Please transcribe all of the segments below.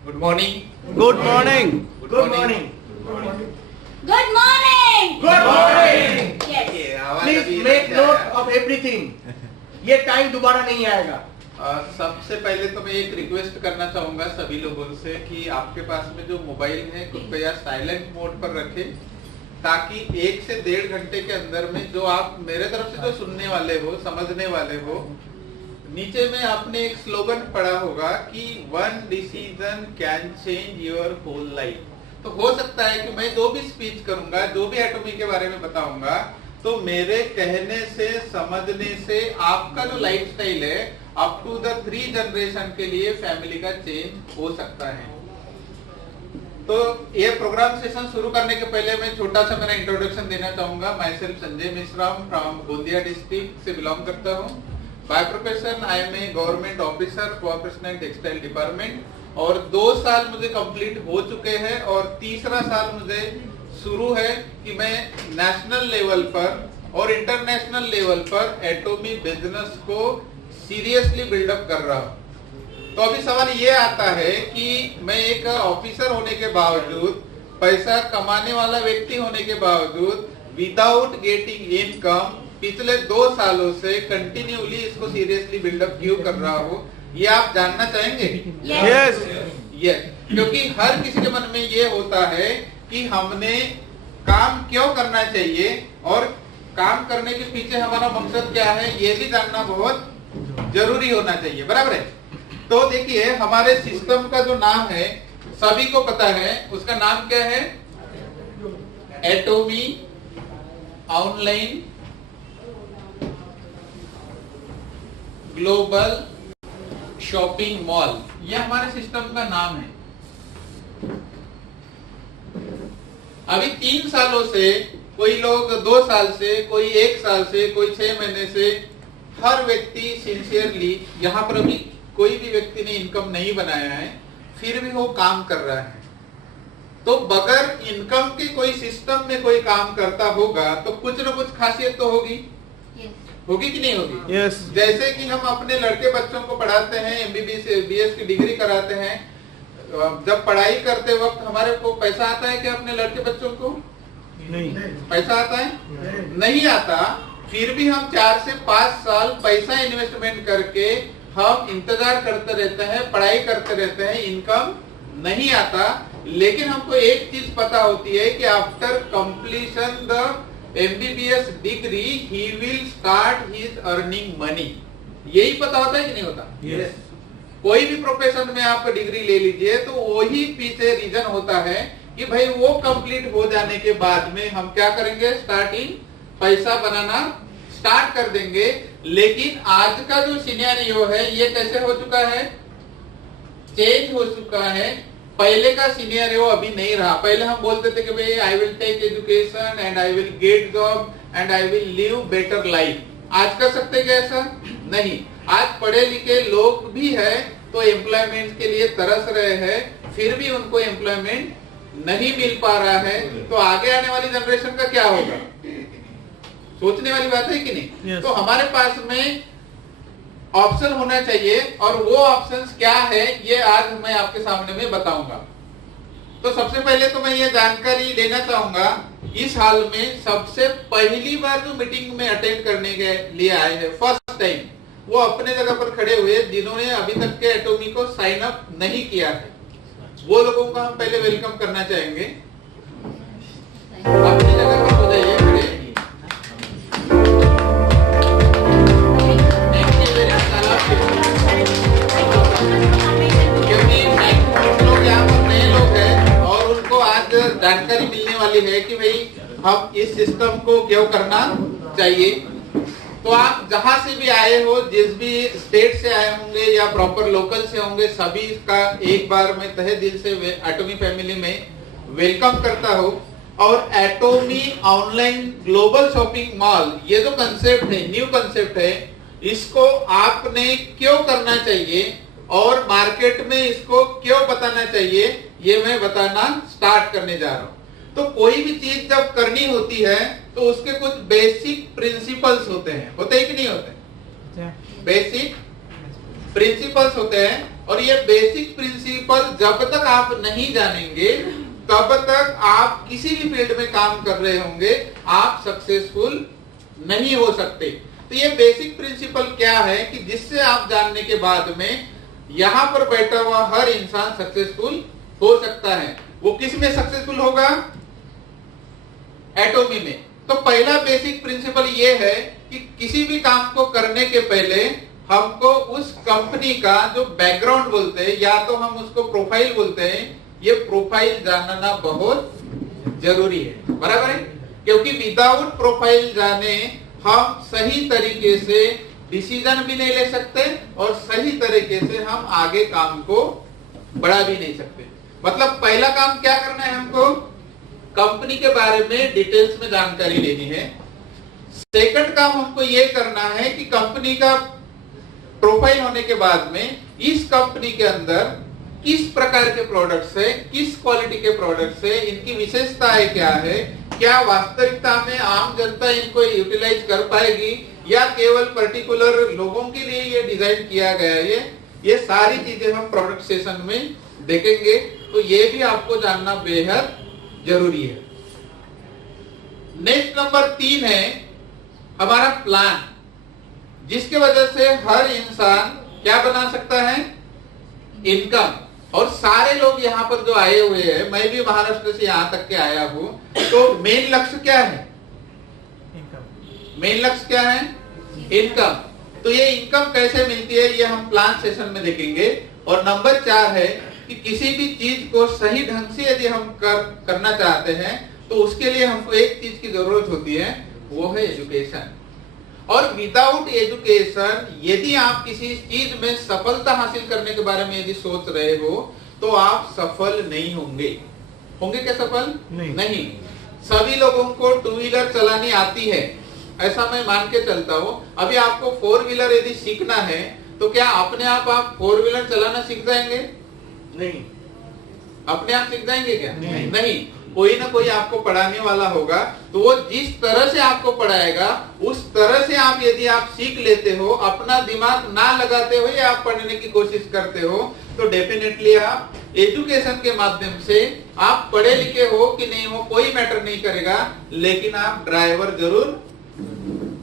Good morning. Good morning. Good morning. Good morning. Good morning. Yes. Please make note of everything. ये time दोबारा नहीं आएगा। सबसे पहले तो मैं एक रिक्वेस्ट करना चाहूंगा सभी लोगों से कि आपके पास में जो मोबाइल है कृपया साइलेंट मोड पर रखें, ताकि 1 से 1.5 घंटे के अंदर में जो आप मेरे तरफ से जो सुनने वाले हो, समझने वाले हो, नीचे में आपने एक स्लोगन पढ़ा होगा कि 1 decision can change your whole life. तो हो सकता है कि मैं जो भी स्पीच करूंगा, जो भी एटॉमी के बारे में बताऊंगा, तो मेरे कहने से, समझने से आपका जो लाइफस्टाइल है अप टू द 3 जनरेशन के लिए फैमिली का चेंज हो सकता है। तो ये प्रोग्राम सेशन शुरू करने के पहले मैं छोटा सा मेरा इंट्रोडक्शन देना चाहूंगा। Myself Sanjay Mishra from Gondia district से बिलोंग करता हूँ। By profession I am a government officer, professional textile department, और 2 साल मुझे कंप्लीट हो चुके हैं और तीसरा साल मुझे शुरू है कि मैं नेशनल लेवल पर और इंटरनेशनल लेवल पर एटॉमी बिजनेस को सीरियसली बिल्डअप कर रहा हूँ। तो अभी सवाल ये आता है कि मैं एक ऑफिसर होने के बावजूद, पैसा कमाने वाला व्यक्ति होने के बावजूद, विदाउट गेटिंग इनकम पिछले 2 सालों से कंटिन्यूली इसको सीरियसली बिल्डअप क्यों कर रहा हूँ, ये आप जानना चाहेंगे? यस। यस, क्योंकि हर किसी के मन में ये होता है कि हमने काम क्यों करना चाहिए और काम करने के पीछे हमारा मकसद क्या है, ये भी जानना बहुत जरूरी होना चाहिए। बराबर है? तो देखिए, हमारे सिस्टम का जो नाम है सभी को पता है, उसका नाम क्या है? एटॉमी ऑनलाइन ग्लोबल शॉपिंग मॉल, ये हमारे सिस्टम का नाम है। अभी 3 सालों से, कोई लोग 2 साल से, कोई 1 साल से, कोई 6 महीने से, हर व्यक्ति सिंसियरली, यहाँ पर अभी कोई भी व्यक्ति ने इनकम नहीं बनाया है, फिर भी वो काम कर रहा है। तो बगैर इनकम के कोई सिस्टम में कोई काम करता होगा तो कुछ न कुछ खासियत तो होगी। होगी कि नहीं होगी? यस। जैसे कि हम अपने लड़के बच्चों को पढ़ाते हैं, एमबीबीएस बीएस की डिग्री कराते हैं, जब पढ़ाई करते वक्त हमारे को पैसा आता है क्या अपने लड़के बच्चों को? नहीं। पैसा आता है? नहीं आता। फिर भी हम 4 से 5 साल पैसा इन्वेस्टमेंट करके हम इंतजार करते रहते हैं, पढ़ाई करते रहते हैं, इनकम नहीं आता। लेकिन हमको एक चीज पता होती है कि after completion the MBBS degree he will start his earning money. यही पता होता है कि नहीं होता? Yes. कोई भी प्रोफेशन में आप डिग्री ले लीजिए तो वही पीछे रीजन होता है कि भाई वो कंप्लीट हो जाने के बाद में हम क्या करेंगे? स्टार्टिंग पैसा बनाना स्टार्ट कर देंगे। लेकिन आज का जो सिनेरियो है ये कैसे हो चुका है? चेंज हो चुका है। पहले का सिनेरियो अभी नहीं रहा। पहले हम बोलते थे कि भाई I will take education and I will get job and I will live better life. आज कर सकते क्या ऐसा? नहीं। आज पढ़े लिखे लोग भी है तो एम्प्लॉयमेंट के लिए तरस रहे हैं, फिर भी उनको एम्प्लॉयमेंट नहीं मिल पा रहा है। तो आगे आने वाली जनरेशन का क्या होगा? सोचने वाली बात है कि नहीं? Yes. तो हमारे पास में ऑप्शन होना चाहिए, और वो ऑप्शंस क्या है ये आज मैं आपके सामने में बताऊंगा। तो सबसे पहले तो मैं ये जानकारी लेना चाहूंगा, इस हाल में सबसे पहली बार जो मीटिंग में अटेंड करने के लिए आए हैं फर्स्ट टाइम, वो अपने जगह पर खड़े हुए जिन्होंने अभी तक के एटॉमी को साइन अप नहीं किया है, वो लोगों का हम पहले वेलकम करना चाहेंगे। अपनी जगह पर हो जाइए खड़े। जानकारी मिलने वाली है कि भाई हम इस सिस्टम को क्यों करना चाहिए। तो आप जहां से भी आए हो, जिस भी स्टेट से आए होंगे या प्रॉपर लोकल से होंगे, सभी का एक बार मैं तहे दिल से एटॉमी फैमिली में वेलकम करता हूं। और एटॉमी ऑनलाइन ग्लोबल शॉपिंग मॉल, ये जो कंसेप्ट है, न्यू कंसेप्ट है, इसको आपने क्यों करना चाहिए और मार्केट में इसको क्यों बताना चाहिए, ये मैं बताना स्टार्ट करने जा रहा हूं। तो कोई भी चीज जब करनी होती है तो उसके कुछ बेसिक प्रिंसिपल्स होते हैं, होते हैं कि नहीं होते? बेसिक प्रिंसिपल्स होते हैं, और ये बेसिक प्रिंसिपल जब तक आप नहीं जानेंगे तब तक आप किसी भी फील्ड में काम कर रहे होंगे आप सक्सेसफुल नहीं हो सकते। तो ये बेसिक प्रिंसिपल क्या है कि जिससे आप जानने के बाद में यहां पर बैठा हुआ हर इंसान सक्सेसफुल हो सकता है। वो किस में सक्सेसफुल होगा? एटॉमी में। तो पहला बेसिक प्रिंसिपल ये है कि किसी भी काम को करने के पहले हमको उस कंपनी का जो बैकग्राउंड बोलते हैं या तो हम उसको प्रोफाइल बोलते हैं, ये प्रोफाइल जानना बहुत जरूरी है, बराबर है? क्योंकि विदाउट प्रोफाइल जाने हम सही तरीके से डिसीजन भी नहीं ले सकते और सही तरीके से हम आगे काम को बढ़ा भी नहीं सकते। मतलब पहला काम क्या करना है? हमको कंपनी के बारे में डिटेल्स में जानकारी लेनी है। सेकंड काम हमको ये करना है कि कंपनी का प्रोफाइल होने के बाद में इस कंपनी के अंदर किस प्रकार के प्रोडक्ट्स है, किस क्वालिटी के प्रोडक्ट्स है, इनकी विशेषताएं क्या है, क्या वास्तविकता में आम जनता इनको यूटिलाइज कर पाएगी या केवल पर्टिकुलर लोगों के लिए ये डिजाइन किया गया है। ये सारी चीजें हम प्रोडक्ट सेशन में देखेंगे। तो ये भी आपको जानना बेहद जरूरी है। नेक्स्ट नंबर 3 है हमारा प्लान, जिसके वजह से हर इंसान क्या बना सकता है? इनकम। और सारे लोग यहाँ पर जो आए हुए हैं, मैं भी महाराष्ट्र से यहाँ तक के आया हूं, तो मेन लक्ष्य क्या है? मेन लक्ष्य क्या है? इनकम। तो ये इनकम कैसे मिलती है ये हम प्लान सेशन में देखेंगे। और नंबर 4 है कि किसी भी चीज को सही ढंग से यदि हम करना चाहते हैं तो उसके लिए हमको एक चीज की जरूरत होती है, वो है एजुकेशन। और विदाउट एजुकेशन यदि आप किसी चीज में सफलता हासिल करने के बारे में यदि सोच रहे हो तो आप सफल नहीं होंगे। होंगे क्या सफल? नहीं। सभी लोगों को 2 व्हीलर चलानी आती है ऐसा मैं मान के चलता हूँ। अभी आपको 4 व्हीलर यदि सीखना है तो क्या अपने आप 4 व्हीलर चलाना सीख जाएंगे? नहीं। अपने आप सीख जाएंगे क्या? नहीं। कोई ना कोई आपको पढ़ाने वाला होगा। तो वो जिस तरह से आपको पढ़ाएगा उस तरह से आप यदि आप सीख लेते हो, अपना दिमाग ना लगाते हो या आप पढ़ने की कोशिश करते हो, तो डेफिनेटली आप एजुकेशन के माध्यम से आप पढ़े लिखे हो कि नहीं हो कोई मैटर नहीं करेगा, लेकिन आप ड्राइवर जरूर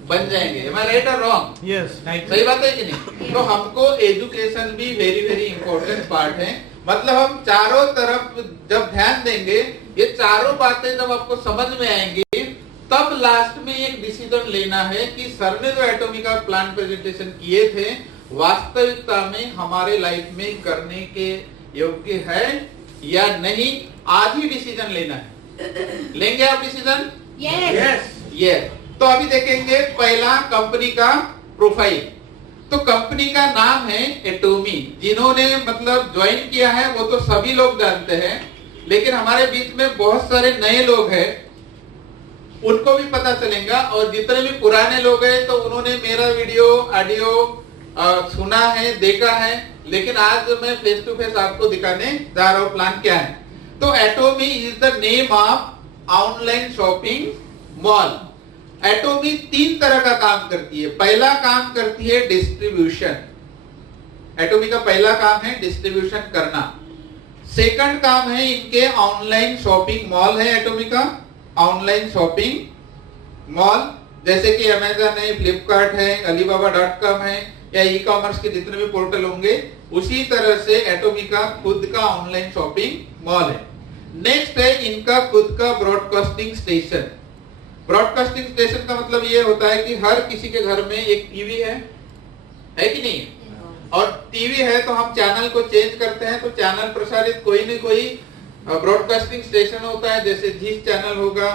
बन जाएंगे। Am I right or wrong? Yes. सही बात है कि नहीं? तो हमको एजुकेशन भी वेरी वेरी इंपॉर्टेंट पार्ट है। मतलब हम चारों तरफ जब ध्यान देंगे, ये चारों बातें जब आपको समझ में आएंगी, तब लास्ट में एक डिसीजन लेना है कि सर ने जो एटॉमी का प्लान प्रेजेंटेशन किए थे वास्तविकता में हमारे लाइफ में करने के योग्य है या नहीं। आज ही डिसीजन लेना है। लेंगे आप डिसीजन? यस। तो अभी देखेंगे पहला कंपनी का प्रोफाइल। तो कंपनी का नाम है एटॉमी। जिन्होंने मतलब ज्वाइन किया है वो तो सभी लोग जानते हैं, लेकिन हमारे बीच में बहुत सारे नए लोग हैं, उनको भी पता चलेगा। और जितने भी पुराने लोग हैं तो उन्होंने मेरा वीडियो ऑडियो सुना है, देखा है, लेकिन आज मैं फेस टू फेस आपको दिखाने जा रहा हूँ प्लान क्या है। तो एटॉमी is the name of online shopping mall. एटॉमी 3 तरह का काम करती है। पहला काम करती है डिस्ट्रीब्यूशन। एटॉमी का पहला काम है डिस्ट्रीब्यूशन करना। सेकंड काम है इनके ऑनलाइन शॉपिंग मॉल है। एटॉमी का ऑनलाइन शॉपिंग मॉल जैसे कि अमेज़न है, फ्लिपकार्ट है, alibaba.com है या ई कॉमर्स के जितने भी पोर्टल होंगे, उसी तरह से एटॉमी का खुद का ऑनलाइन शॉपिंग मॉल है। नेक्स्ट है इनका खुद का ब्रॉडकास्टिंग स्टेशन। ब्रॉडकास्टिंग स्टेशन का मतलब ये होता है कि हर किसी के घर में एक टीवी है कि नहीं? और टीवी है तो हम चैनल को चेंज करते हैं, तो चैनल प्रसारित कोई न कोई ब्रॉडकास्टिंग स्टेशन होता है। जैसे जीस चैनल होगा,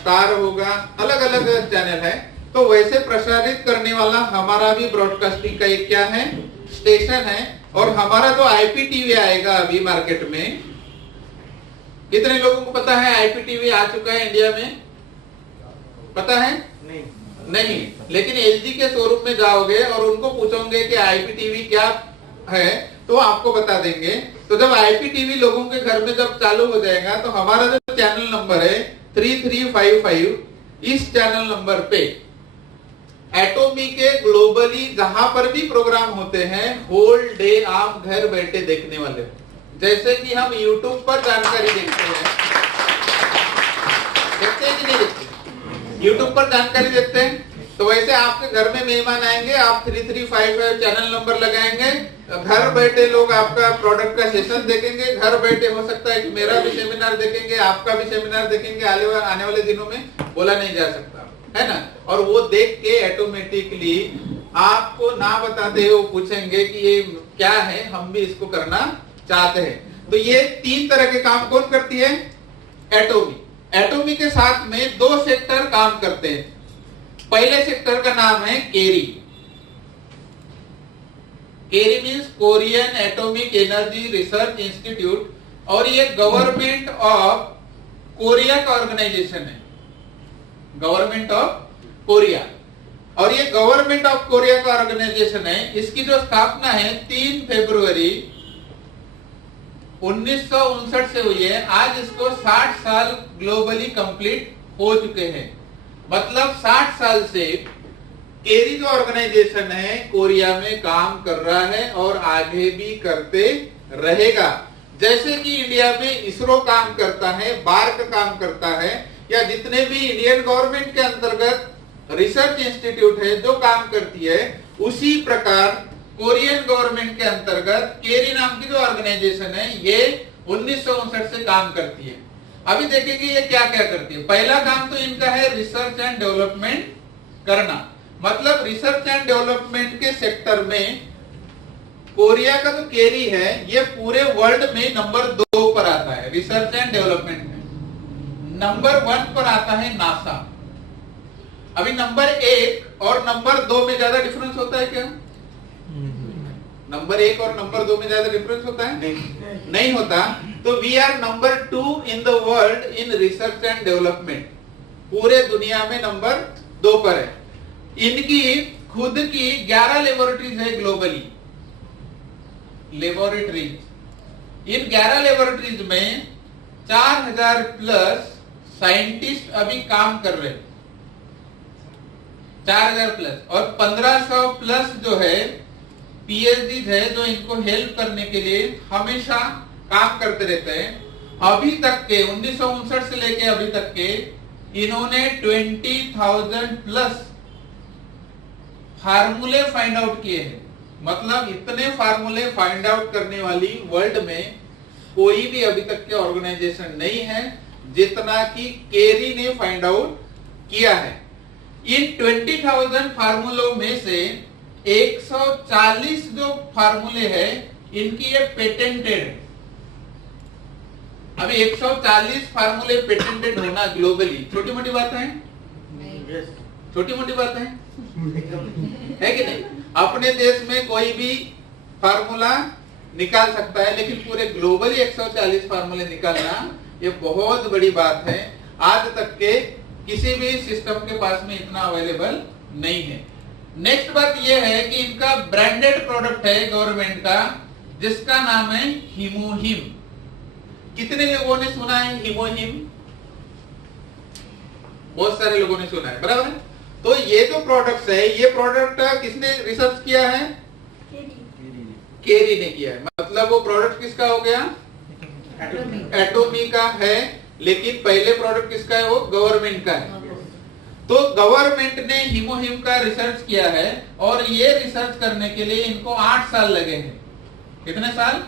स्टार होगा, अलग अलग चैनल है। तो वैसे प्रसारित करने वाला हमारा भी ब्रॉडकास्टिंग का एक क्या है? स्टेशन है। और हमारा जो आईपीटीवी आएगा अभी मार्केट में, कितने लोगों को पता है आईपीटीवी आ चुका है इंडिया में? पता है? नहीं। लेकिन एलजी के शोरूम में जाओगे और उनको पूछोगे कि आईपीटीवी क्या है तो आपको बता देंगे। तो जब आईपीटीवी लोगों के घर में जब चालू हो जाएगा तो हमारा जो चैनल नंबर है 3355, इस चैनल नंबर पे एटोमी के ग्लोबली जहां पर भी प्रोग्राम होते हैं होल डे आप घर बैठे देखने वाले हो। जैसे कि हम YouTube पर जानकारी देखते हैं कि नहीं देखते? YouTube पर जानकारी देखते हैं तो वैसे आपके घर में मेहमान आएंगे, आप 3355 चैनल नंबर लगाएंगे, घर बैठे लोग आपका प्रोडक्ट का सेशन देखेंगे, घर बैठे हो सकता है कि मेरा भी सेमिनार देखेंगे, आपका भी सेमिनार देखेंगे, आने वाले दिनों में बोला नहीं जा सकता है ना। और वो देख के ऑटोमेटिकली आपको ना बताते हुए पूछेंगे कि ये क्या है, हम भी इसको करना चाहते हैं। तो ये 3 तरह के काम कौन करती है? एटोमी। एटोमी के साथ में 2 सेक्टर काम करते हैं। पहले सेक्टर का नाम है KERI. KERI means Korean atomic energy research institute, और ये गवर्नमेंट ऑफ कोरिया का ऑर्गेनाइजेशन है, गवर्नमेंट ऑफ कोरिया। और ये गवर्नमेंट ऑफ कोरिया का ऑर्गेनाइजेशन है। इसकी जो स्थापना है 3 फरवरी 1959 से हुई है। आज इसको 60 साल ग्लोबली कंप्लीट हो चुके हैं। मतलब 60 साल से केरी जो ऑर्गेनाइजेशन है कोरिया में काम कर रहा है और आगे भी करते रहेगा। जैसे कि इंडिया में इसरो काम करता है, बार्क काम करता है, या जितने भी इंडियन गवर्नमेंट के अंतर्गत रिसर्च इंस्टीट्यूट है जो काम करती है, उसी प्रकार कोरियन गवर्नमेंट के अंतर्गत केरी नाम की जो ऑर्गेनाइजेशन है ये 1959 से काम करती है। अभी देखेंगे ये क्या क्या करती है। पहला काम तो इनका है रिसर्च एंड डेवलपमेंट करना। मतलब रिसर्च एंड डेवलपमेंट के सेक्टर में कोरिया का जो केरी है ये पूरे वर्ल्ड में नंबर 2 पर आता है। रिसर्च एंड डेवलपमेंट में नंबर 1 पर आता है नासा। अभी नंबर 1 और नंबर 2 में ज्यादा डिफरेंस होता है क्या? नंबर 1 और नंबर 2 में ज्यादा डिफरेंस होता है? नहीं होता। तो we are number 2 in the world in research and development. पूरे दुनिया में नंबर 2 पर है। इनकी खुद की 11 लेबोरेटरीज है ग्लोबली। लेबोरेटरीज, इन 11 लेबोरेटरीज में 4000 प्लस साइंटिस्ट अभी काम कर रहे हैं। 4000 प्लस, और 1500 प्लस जो है पीएचडी है जो इनको हेल्प करने के लिए हमेशा काम करते रहते हैं। अभी तक के 1959 से लेके अभी तक के इन्होंने 20,000 प्लस फार्मूले फाइंड आउट किए हैं। मतलब इतने फार्मूले फाइंड आउट करने वाली वर्ल्ड में कोई भी अभी तक के ऑर्गेनाइजेशन नहीं है जितना कि केरी ने फाइंड आउट किया है। इन 20,000 फार्मूलों में से 140 जो फार्मूले हैं इनकी ये पेटेंटेड है। अभी 140 फार्मूले पेटेंटेड होना ग्लोबली छोटी मोटी बात है? छोटी मोटी बात है कि नहीं? अपने देश में कोई भी फार्मूला निकाल सकता है, लेकिन पूरे ग्लोबली 140 फार्मूले निकालना ये बहुत बड़ी बात है। आज तक के किसी भी सिस्टम के पास में इतना अवेलेबल नहीं है। नेक्स्ट बात यह है कि इनका ब्रांडेड प्रोडक्ट है गवर्नमेंट का जिसका नाम है हीमोहिम। कितने लोगों ने सुना है हीमोहिम? बहुत सारे लोगों ने सुना है, बराबर है। तो ये जो प्रोडक्ट्स है ये प्रोडक्ट किसने रिसर्च किया है? केरी ने किया है। मतलब वो प्रोडक्ट किसका हो गया? एटोमी का है, लेकिन पहले प्रोडक्ट किसका है? वो गवर्नमेंट का है। तो गवर्नमेंट ने हीमोहिम का रिसर्च किया है और ये रिसर्च करने के लिए इनको 8 साल लगे हैं। कितने साल?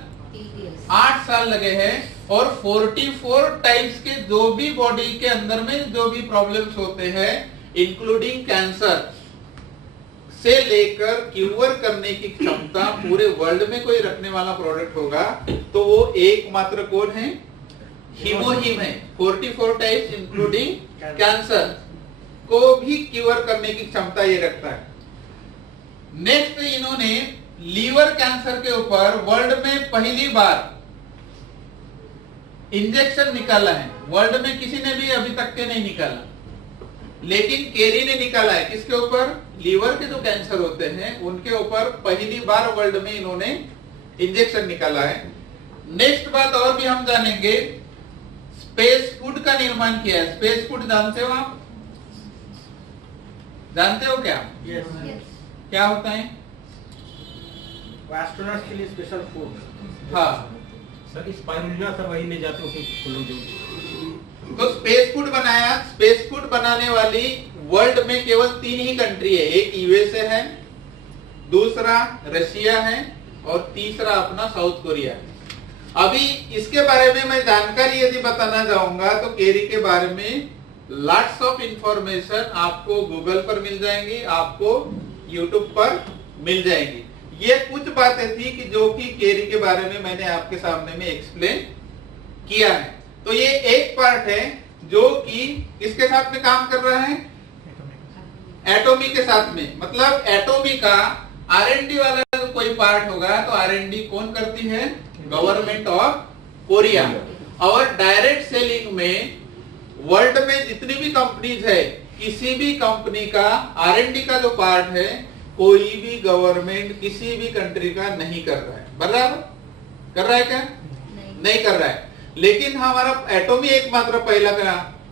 8 साल लगे हैं। और 44 टाइप्स के जो भी बॉडी के अंदर में जो भी प्रॉब्लम्स होते हैं इंक्लूडिंग कैंसर से लेकर क्यूर करने की क्षमता पूरे वर्ल्ड में कोई रखने वाला प्रोडक्ट होगा तो वो एकमात्र कौन है? हीमोहिम है। 44 टाइप्स इंक्लूडिंग कैंसर को भी क्यूर करने की क्षमता ये रखता है। नेक्स्ट इन्होंने लीवर कैंसर के ऊपर वर्ल्ड में पहली बार इंजेक्शन निकाला है। वर्ल्ड में किसी ने भी अभी तक के नहीं निकाला, लेकिन केरी ने निकाला है। किसके ऊपर? लीवर के जो कैंसर होते हैं उनके ऊपर पहली बार वर्ल्ड में इन्होंने इंजेक्शन निकाला है। नेक्स्ट बात और भी हम जानेंगे, स्पेस फूड का निर्माण किया है। स्पेस फूड जानते हो आप? जानते हो क्या? Yes. क्या होता है? एस्ट्रोनॉट्स के लिए स्पेशल फूड। हाँ, सर स्पाइरुलिना सर वही ले जाते हो तो स्पेस फूड बनाया। स्पेस फूड बनाने वाली वर्ल्ड में केवल 3 ही कंट्री है। एक यूएसए है, दूसरा रशिया है और तीसरा अपना साउथ कोरिया है। अभी इसके बारे में मैं जानकारी यदि बताना चाहूंगा तो केरी के बारे में लॉट्स ऑफ इंफॉर्मेशन आपको गूगल पर मिल जाएंगी, आपको यूट्यूब पर मिल जाएंगी। ये कुछ बातें थी कि जो कि केरी के बारे में मैंने आपके सामने में एक्सप्लेन किया है। तो ये एक पार्ट है जो कि किसके साथ में काम कर रहा है? एटॉमी के साथ में। मतलब एटॉमी का R&D वाला जो कोई पार्ट होगा तो R&D कौन करती है? Government of Korea. और डायरेक्ट सेलिंग में वर्ल्ड में जितनी भी कंपनीज है, किसी भी कंपनी का R&D का जो पार्ट है कोई भी गवर्नमेंट किसी भी कंट्री का नहीं कर रहा है। बराबर कर रहा है क्या? नहीं कर रहा है। लेकिन हमारा एटॉमी एकमात्र पहला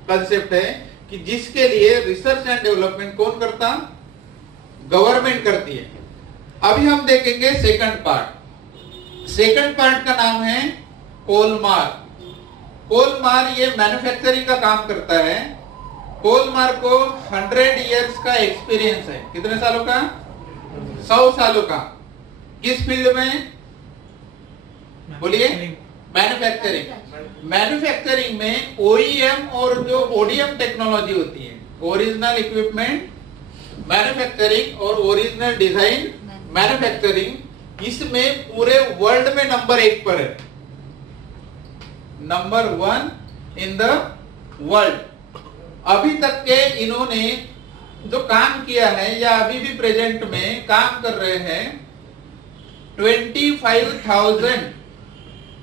कंसेप्ट है कि जिसके लिए रिसर्च एंड डेवलपमेंट कौन करता? गवर्नमेंट करती है। अभी हम देखेंगे सेकंड पार्ट। सेकंड पार्ट का नाम है कोलमार। कोलमार ये मैन्युफैक्चरिंग का काम करता है। कोलमार को 100 इयर्स का एक्सपीरियंस है। कितने सालों का? 100 सालों का। किस फील्ड में? बोलिए। मैन्युफैक्चरिंग। मैन्युफैक्चरिंग में OEM और जो ODM टेक्नोलॉजी होती है, ओरिजिनल इक्विपमेंट मैन्युफैक्चरिंग और ओरिजिनल डिजाइन मैन्युफैक्चरिंग, इसमें पूरे वर्ल्ड में नंबर 1 पर है। Number 1 in the world. अभी तक के इन्होंने जो काम किया है या अभी भी प्रेजेंट में काम कर रहे हैं 25,000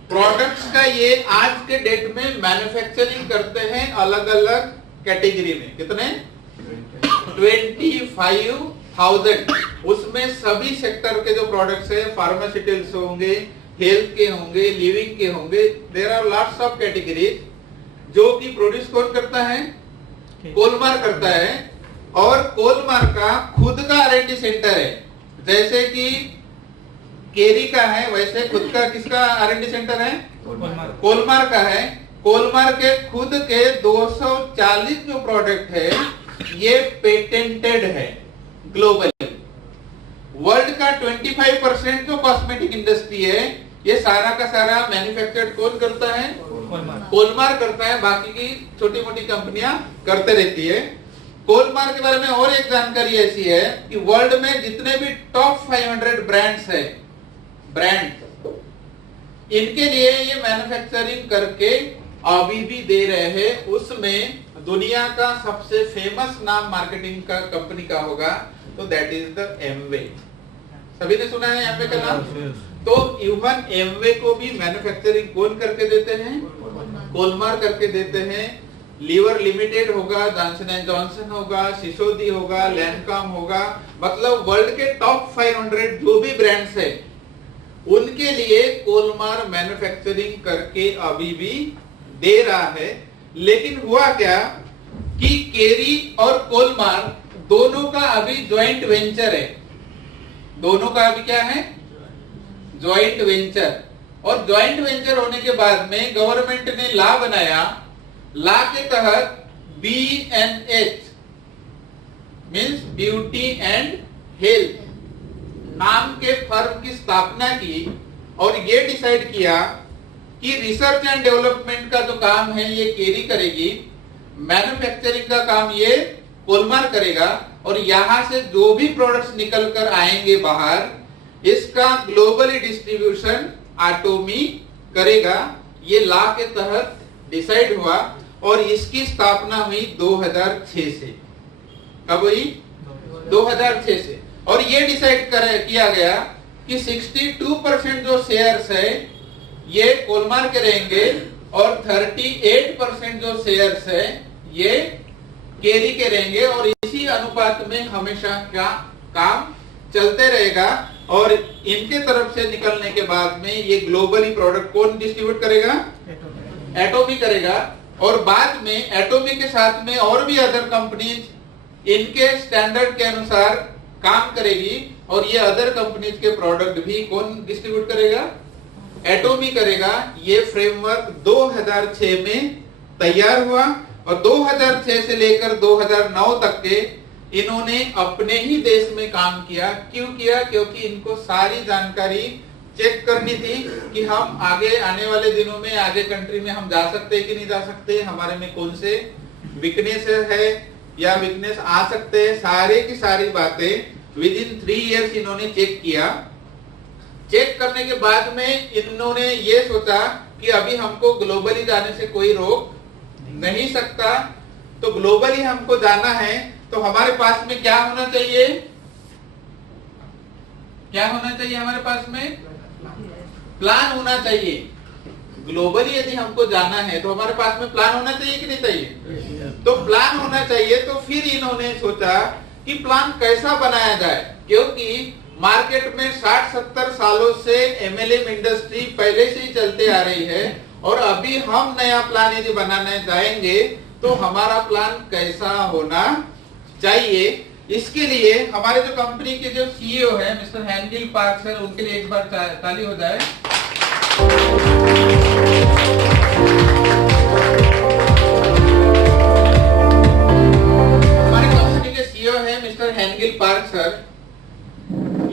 प्रोडक्ट्स का ये आज के डेट में मैन्युफैक्चरिंग करते हैं अलग अलग कैटेगरी में। कितने? 25,000। उसमें सभी सेक्टर के जो प्रोडक्ट्स है, फार्मास्यूटिकल्स होंगे, हेल्थ के होंगे, लिविंग के होंगे, there are lots of categories जो कि प्रोड्यूस कौन करता है? कोलमार करता है। और कोलमार का खुद का R&D सेंटर है। जैसे कि केरी का है वैसे खुद का किसका R&D सेंटर है? कोलमार का है। कोलमार के खुद के 240 जो प्रोडक्ट है ये पेटेंटेड है ग्लोबली। वर्ल्ड का 25% जो कॉस्मेटिक इंडस्ट्री है ये सारा का सारा मैन्युफैक्चर्ड कौन करता है? कोलमार करता है। बाकी की छोटी मोटी कंपनियां करते रहती है। कोलमार के बारे में और एक जानकारी ऐसी है कि वर्ल्ड में जितने भी टॉप 500 ब्रांड्स है, ब्रांड, इनके लिए ये मैन्युफैक्चरिंग करके अभी भी दे रहे हैं। उसमें दुनिया का सबसे फेमस नाम मार्केटिंग का कंपनी का होगा तो दैट इज द एमवे। सभी ने सुना है एमवे का नाम? तो इवन एमवे को भी मैन्युफैक्चरिंग कौन करके देते हैं? कोलमार करके देते हैं। लीवर लिमिटेड होगा, जॉनसन एंड जॉनसन होगा, सिसोदी होगा, लैंडकॉम होगा, मतलब वर्ल्ड के टॉप 500 जो भी ब्रांड्स है उनके लिए कोलमार मैन्युफैक्चरिंग करके अभी भी दे रहा है। लेकिन हुआ क्या कि केरी और कोलमार दोनों का अभी ज्वाइंट वेंचर है। दोनों का अभी क्या है? Joint venture. और ज्वाइंट वेंचर होने के बाद में गवर्नमेंट ने लॉ बनाया। लॉ के तहत BNH means beauty and health नाम के फर्म की स्थापना की और ये डिसाइड किया कि रिसर्च एंड डेवलपमेंट का जो काम है ये केरी करेगी, मैन्युफैक्चरिंग का काम ये कोलमार करेगा, और यहां से जो भी प्रोडक्ट्स निकल कर आएंगे बाहर इसका ग्लोबली डिस्ट्रीब्यूशन एटॉमी करेगा। ये लॉ के तहत डिसाइड हुआ और इसकी स्थापना हुई 2006 से। कब हुई? 2006 से। और ये डिसाइड किया गया कि 62% जो शेयर्स है ये कोलमार के रहेंगे और 38% जो शेयर्स है ये केरी के रहेंगे, और इसी अनुपात में हमेशा क्या काम चलते रहेगा। और इनके तरफ से निकलने के बाद में ये ग्लोबली प्रोडक्ट कौन डिस्ट्रीब्यूट करेगा? एटॉमी करेगा। और बाद में एटॉमी के साथ में और भी अदर कंपनीज इनके स्टैंडर्ड के अनुसार काम करेगी और ये अदर कंपनीज के प्रोडक्ट भी कौन डिस्ट्रीब्यूट करेगा? एटोमी करेगा। ये फ्रेमवर्क 2006 में तैयार हुआ और 2006 से लेकर 2009 तक के इन्होंने अपने ही देश में काम किया। क्यों किया? क्योंकि इनको सारी जानकारी चेक करनी थी कि हम आगे आने वाले दिनों में आगे कंट्री में हम जा सकते हैं कि नहीं जा सकते, हमारे में कौन से वीकनेस है या वीकनेस आ सकते हैं, सारे की सारी बातें विद इन 3 इयर्स इन्होंने चेक किया। चेक करने के बाद में इन्होंने ये सोचा कि अभी हमको ग्लोबली जाने से कोई रोक नहीं सकता, तो ग्लोबली हमको जाना है तो हमारे पास में क्या होना चाहिए? क्या होना चाहिए हमारे पास में? प्लान होना चाहिए। ग्लोबली यदि हमको जाना है तो हमारे पास में प्लान होना चाहिए कि नहीं चाहिए? तो प्लान होना चाहिए। तो फिर इन्होंने सोचा कि प्लान कैसा बनाया जाए, क्योंकि मार्केट में 60-70 सालों से एमएलएम इंडस्ट्री पहले से ही चलते आ रही है और अभी हम नया प्लान यदि बनाने जाएंगे तो हमारा प्लान कैसा होना चाहिए। इसके लिए हमारे जो कंपनी के जो सीईओ है मिस्टर हैंगिल पार्क सर, उनके लिए एक बार ताली हो जाए। हमारे कंपनी के सीईओ है मिस्टर हैंगिल पार्क सर।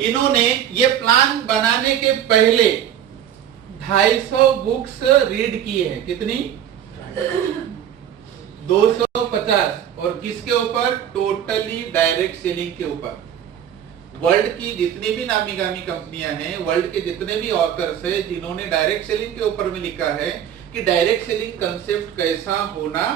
इन्होंने ये प्लान बनाने के पहले 250 बुक्स रीड की है। कितनी? 250। और किसके ऊपर? टोटली डायरेक्ट सेलिंग के ऊपर। वर्ल्ड की जितनी भी नामी गामी कंपनियां हैं, वर्ल्ड के जितने भी ऑथर्स हैं जिन्होंने डायरेक्ट सेलिंग के ऊपर में लिखा है कि डायरेक्ट सेलिंग कंसेप्ट कैसा होना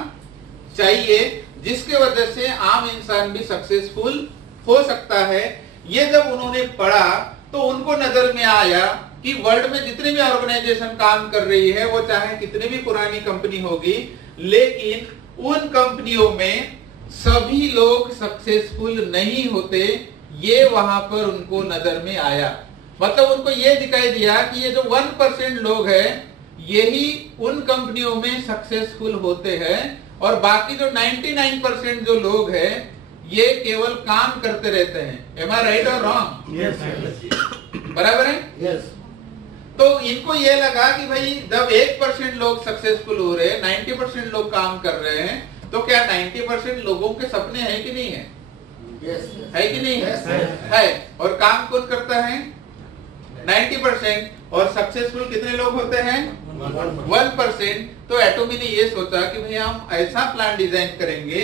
चाहिए जिसके वजह से आम इंसान भी सक्सेसफुल हो सकता है। ये जब उन्होंने पढ़ा तो उनको नजर में आया कि वर्ल्ड में जितनी भी ऑर्गेनाइजेशन काम कर रही है, वो चाहे कितनी भी पुरानी कंपनी होगी, लेकिन उन कंपनियों में सभी लोग सक्सेसफुल नहीं होते। ये वहां पर उनको नजर में आया। मतलब उनको ये दिखाई दिया कि ये जो 1% लोग हैं यही उन कंपनियों में सक्सेसफुल होते हैं और बाकी जो 99% जो लोग हैं ये केवल काम करते रहते हैं। एम आई राइट और रॉन्ग? बराबर है? Yes. तो इनको ये लगा कि भाई जब 1% लोग सक्सेसफुल हो रहे हैं, 90% लोग काम कर रहे हैं, तो क्या 90% लोगों के सपने हैं कि नहीं है? Yes. है कि नहीं है? Yes. है। और काम कौन करता है? 90%। और सक्सेसफुल कितने लोग होते हैं? 1%। तो एटोमी ने ये सोचा कि भाई हम ऐसा प्लान डिजाइन करेंगे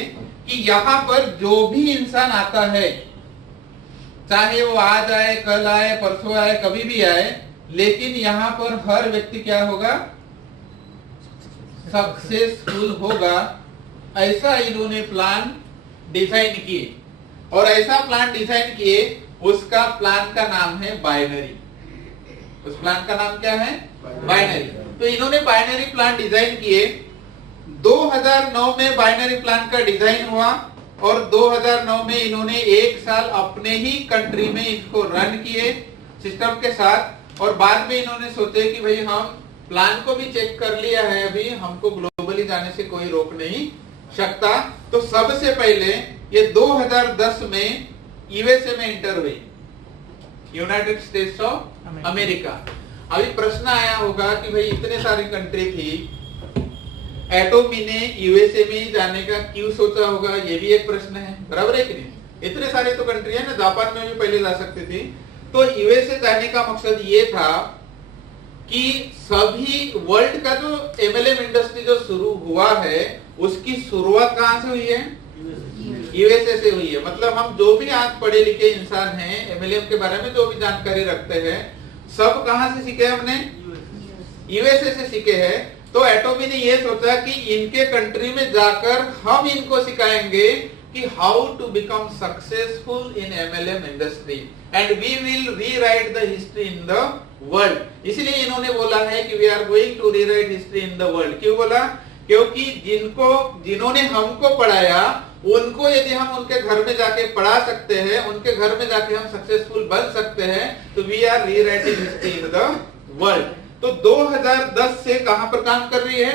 कि यहाँ पर जो भी इंसान आता है, चाहे वो आज आए, कल आए, परसों आए, कभी भी आए, लेकिन यहाँ पर हर व्यक्ति क्या होगा? सक्सेसफुल होगा। ऐसा इन्होंने प्लान डिजाइन किए और ऐसा प्लान डिजाइन किए, उसका प्लान का नाम है बाइनरी। उस प्लान का नाम क्या है? बाइनरी। तो इन्होंने बाइनरी प्लान डिजाइन किए। 2009 में बाइनरी प्लान का डिजाइन हुआ और 2009 में इन्होंने 1 साल अपने ही कंट्री में इसको रन किए सिस्टम के साथ। और बाद में इन्होंने सोचे कि भाई हम प्लान को भी चेक कर लिया है, अभी हमको ग्लोबली जाने से कोई रोक नहीं सकता। तो सबसे पहले ये 2010 में यूएसए में इंटर हुई, यूनाइटेड स्टेट्स ऑफ अमेरिका। अभी प्रश्न आया होगा कि भाई इतने सारी कंट्री थी, एटोमी ने यूएसए में जाने का क्यों सोचा होगा? ये भी एक प्रश्न है। बराबर है कि नहीं? इतने सारे तो कंट्री है ना, जापान में भी पहले जा सकती थी। तो यूएसए जाने का मकसद ये था कि सभी वर्ल्ड का जो एमएलएम इंडस्ट्री जो शुरू हुआ है उसकी शुरुआत कहां से हुई है? यूएसए से हुई है। मतलब हम जो भी आज पढ़े लिखे इंसान हैं, एमएलएम के बारे में जो भी जानकारी रखते हैं, सब कहां से सीखे हमने? यूएसए से सीखे हैं। तो एटोमी ने ये सोचा कि इनके कंट्री में जाकर हम इनको सिखाएंगे कि how to become successful in MLM industry and we will rewrite the history in the world. इसलिए इन्होंने बोला है कि we are going to rewrite history in the world. क्यों बोला? क्योंकि जिन्होंने हमको पढ़ाया उनको यदि हम उनके घर में जाके पढ़ा सकते हैं, उनके घर में जाके हम सक्सेसफुल बन सकते हैं, तो we are rewriting history in the world. तो 2010 से कहां पर काम कर रही है?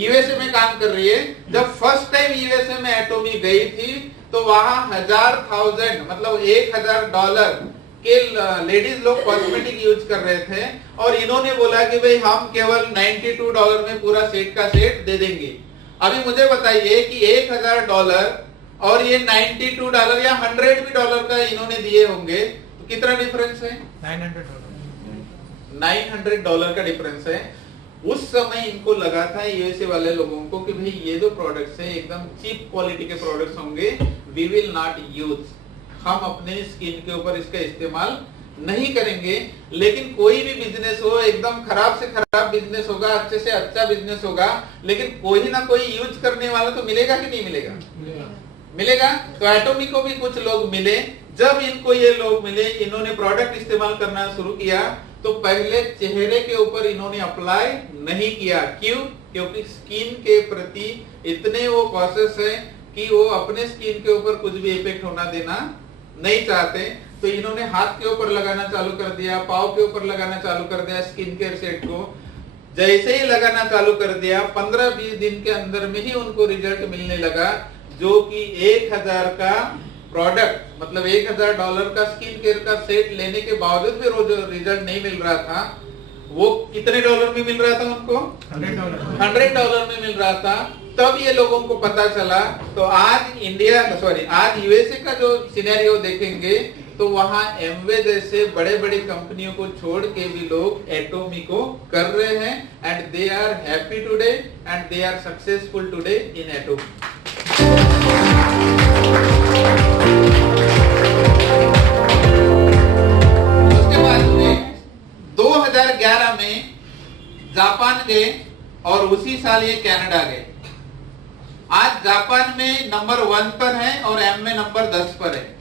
यूएसए में काम कर रही है। जब फर्स्ट टाइम यूएसए में एटोमी गई थी तो वहां मतलब $1,000 के लेडीज लोग कॉस्मेटिक यूज कर रहे थे और इन्होंने बोला कि भाई हम केवल $92 में पूरा सेट का सेट दे देंगे। अभी मुझे बताइए कि $1,000 और ये $92 या $100 का इन्होंने दिए होंगे तो कितना डिफरेंस है? $900 का डिफरेंस है। उस समय इनको लगा था यूएसए वाले लोगों को कि भाई ये जो प्रोडक्ट्स है एकदम चीप क्वालिटी के प्रोडक्ट्स होंगे, वी विल नॉट यूज, हम अपने स्किन के ऊपर इसका इस्तेमाल नहीं करेंगे। लेकिन कोई भी बिजनेस हो, एकदम खराब से खराब बिजनेस होगा, अच्छे से अच्छा बिजनेस होगा, लेकिन कोई ना कोई यूज करने वाला तो मिलेगा कि नहीं मिलेगा? मिलेगा। तो एटोमी को भी कुछ लोग मिले। जब इनको ये लोग मिले, इन्होंने प्रोडक्ट इस्तेमाल करना शुरू किया तो पहले चेहरे के ऊपर इन्होंने अप्लाई नहीं किया। क्यों? क्योंकि स्किन के प्रति इतने वो कॉशियस है कि वो अपने स्किन के ऊपर कुछ भी इफेक्ट होना देना नहीं चाहते। तो इन्होंने हाथ के ऊपर लगाना चालू कर दिया, पाँव के ऊपर लगाना चालू कर दिया स्किन केयर सेट को। जैसे ही लगाना चालू कर दिया 15-20 दिन के अंदर में ही उनको रिजल्ट मिलने लगा, जो कि 1,000 का प्रोडक्ट मतलब $1,000 का स्किन केयर का सेट लेने के बावजूद भी रोज रिजल्ट नहीं मिल रहा था। वो कितने डॉलर में मिल रहा था उनको? $100 में मिल रहा था। तब ये लोगों को पता चला। तो आज यूएसए का जो सिनेरियो देखेंगे तो वहां एमवे जैसे बड़े बड़े कंपनियों को छोड़ के भी लोग एटोमी को कर रहे हैं and they are happy today and they are successful today in Atomy. उसके बाद में 2011 में जापान गए और उसी साल ये कनाडा गए। आज जापान में नंबर 1 पर है और एम में नंबर 10 पर है।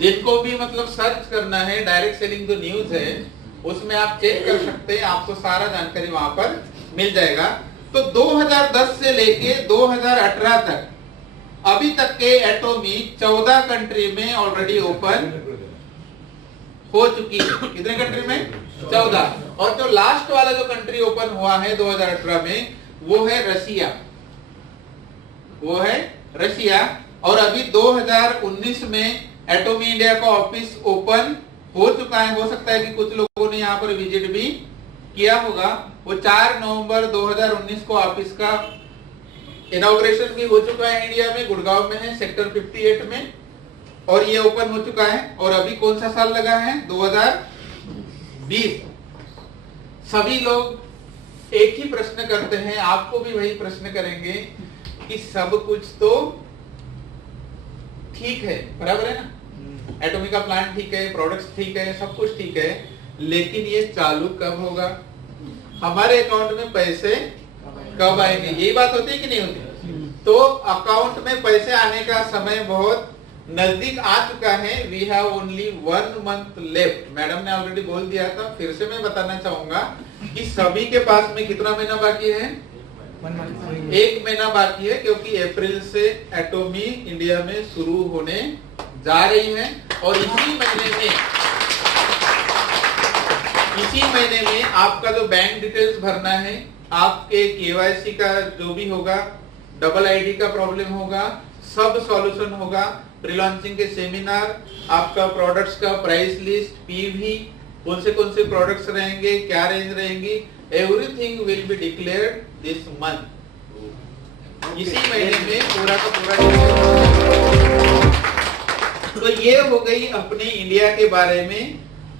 जिनको भी मतलब सर्च करना है, डायरेक्ट सेलिंग जो न्यूज है उसमें आप चेक कर सकते हैं, आपको सारा जानकारी वहां पर मिल जाएगा। तो 2010 से लेके 2018 तक अभी तक के एटोमी 14 कंट्री में ऑलरेडी ओपन हो चुकी है। कितने कंट्री में? 14। और जो लास्ट वाला जो कंट्री ओपन हुआ है 2018 में वो है रशिया। और अभी 2019 में एटोमी इंडिया का ऑफिस ओपन हो चुका है। हो सकता है कि कुछ लोगों ने यहाँ पर विजिट भी किया होगा। वो 4 नवंबर 2019 को ऑफिस का इनॉग्रेशन भी हो चुका है। इंडिया में गुड़गांव में है, सेक्टर 58 में, और ये ओपन हो चुका है। और अभी कौन सा साल लगा है? 2020। सभी लोग एक ही प्रश्न करते हैं, आपको भी वही प्रश्न करेंगे कि सब कुछ तो ठीक है, बराबर है ना? एटोमी का प्लांट ठीक है, प्रोडक्ट्स ठीक है, सब कुछ ठीक है, लेकिन ये चालू कब होगा? हमारे अकाउंट में पैसे कब आएंगे? यही बात होती है कि नहीं होती? तो अकाउंट में पैसे आने का समय बहुत नजदीक आ चुका है। We have only 1 month left. Madam ने ऑलरेडी बोल दिया था, फिर से मैं बताना चाहूंगा कि सभी के पास में कितना महीना बाकी है? 1 महीना बाकी है, क्योंकि अप्रैल से एटोमी इंडिया में शुरू होने जा रही है। और इसी महीने में आपका जो बैंक डिटेल्स भरना है, आपके केवाईसी का जो भी होगा, डबल आईडी का प्रॉब्लम होगा, सब सॉल्यूशन होगा। प्री लॉन्चिंग के सेमिनार, आपका प्रोडक्ट्स का प्राइस लिस्ट, पीवी, कौन से प्रोडक्ट्स रहेंगे, क्या रेंज रहेंगी, everything will be declared this month. इसी महीने में पूरा का पूरा। तो ये हो गई अपने इंडिया के बारे में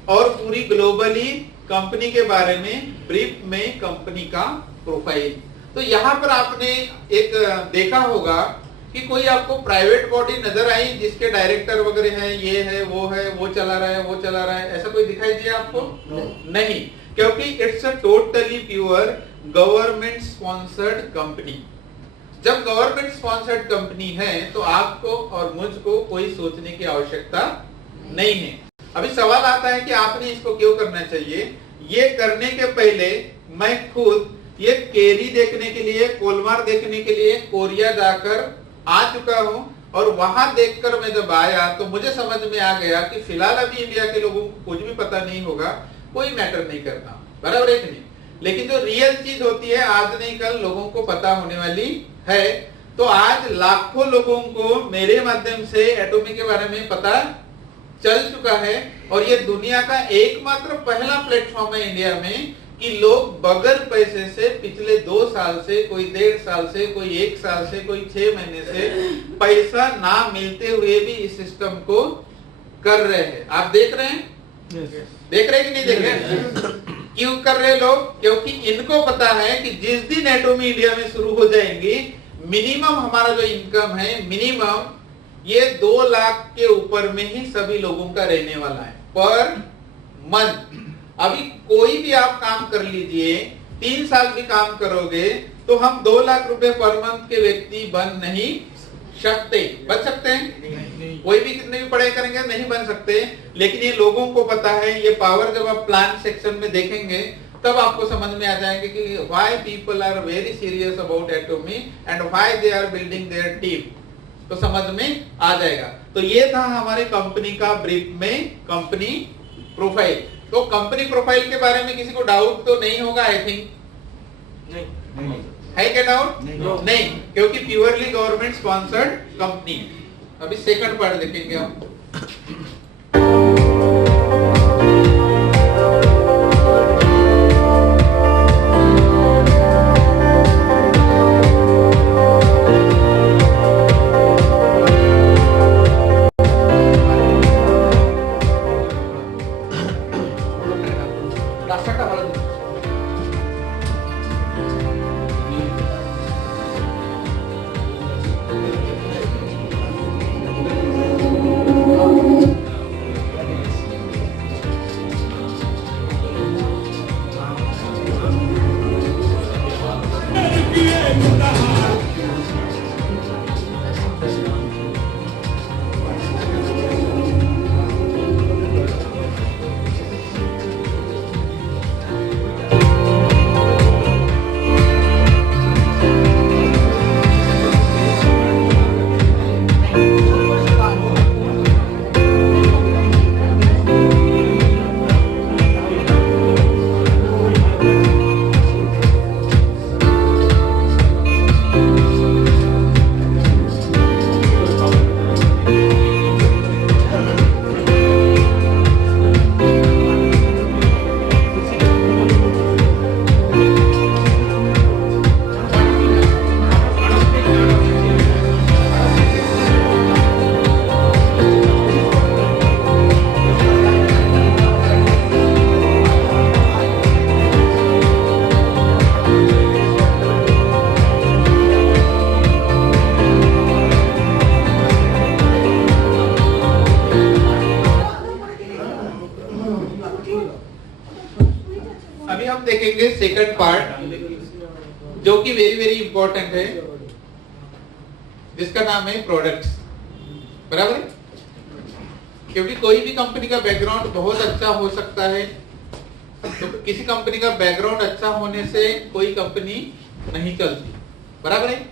और पूरी ग्लोबली कंपनी के बारे में ब्रीफ में कंपनी का प्रोफाइल। तो यहाँ पर आपने एक देखा होगा कि कोई आपको प्राइवेट बॉडी नजर आई जिसके डायरेक्टर वगैरह हैं, ये है, वो चला रहा है, ऐसा कोई दिखाई दिया आपको? नहीं, क्योंकि it's a totally pure government sponsored company. जब गवर्नमेंट स्पॉन्सर्ड कंपनी है तो आपको और मुझको कोई सोचने की आवश्यकता नहीं है। अभी सवाल आता है कि आपने इसको क्यों करना चाहिए। ये करने के पहले मैं खुद ये केरी देखने के लिए, कोलमार देखने के लिए कोरिया जाकर आ चुका हूं, और वहां देखकर मैं जब आया तो मुझे समझ में आ गया कि फिलहाल अभी इंडिया के लोगों को कुछ भी पता नहीं होगा, कोई मैटर नहीं करता, बराबर है कि नहीं? लेकिन जो रियल चीज होती है आज नहीं कल लोगों को पता होने वाली है। तो आज लाखों लोगों को मेरे माध्यम से एटॉमी के बारे में पता चल चुका है और ये दुनिया का एकमात्र पहला प्लेटफॉर्म है इंडिया में कि लोग बगैर पैसे से पिछले 2 साल से, कोई 1.5 साल से, कोई 1 साल से, कोई 6 महीने से पैसा ना मिलते हुए भी इस सिस्टम को कर रहे हैं। आप देख रहे हैं? देख रहे हैं कि नहीं देख रहे? क्यों कर रहे हैं लोग? क्योंकि इनको पता है कि जिस दिन एटॉमी इंडिया में शुरू हो जाएंगी, मिनिमम हमारा जो इनकम है, मिनिमम ये 2 लाख के ऊपर में ही सभी लोगों का रहने वाला है पर मंथ। अभी कोई भी आप काम कर लीजिए, 3 साल भी काम करोगे तो हम 2 लाख रुपए पर मंथ के व्यक्ति बन नहीं सकते। बन सकते हैं? कोई भी कितने भी पढ़ाई करेंगे नहीं बन सकते। लेकिन ये लोगों को पता है। ये पावर जब आप प्लान सेक्शन में देखेंगे तब आपको समझ में आ जाएंगे कि why people are very serious about Atomy and why they are building their team, तो समझ में आ जाएगा। तो ये था हमारे कंपनी का ब्रीफ में कंपनी प्रोफाइल। तो कंपनी प्रोफाइल के बारे में किसी को डाउट तो नहीं होगा आई थिंक? नहीं है क्या डाउट? नहीं, क्योंकि प्योरली गवर्नमेंट स्पॉन्सर्ड कंपनी। अभी सेकंड पार्ट देखेंगे हम। अभी हम देखेंगे सेकंड पार्ट जो कि वेरी वेरी इंपॉर्टेंट है, जिसका नाम है प्रोडक्ट्स। बराबर है? क्योंकि कोई भी कंपनी का बैकग्राउंड बहुत अच्छा हो सकता है, तो किसी कंपनी का बैकग्राउंड अच्छा होने से कोई कंपनी नहीं चलती। बराबर है?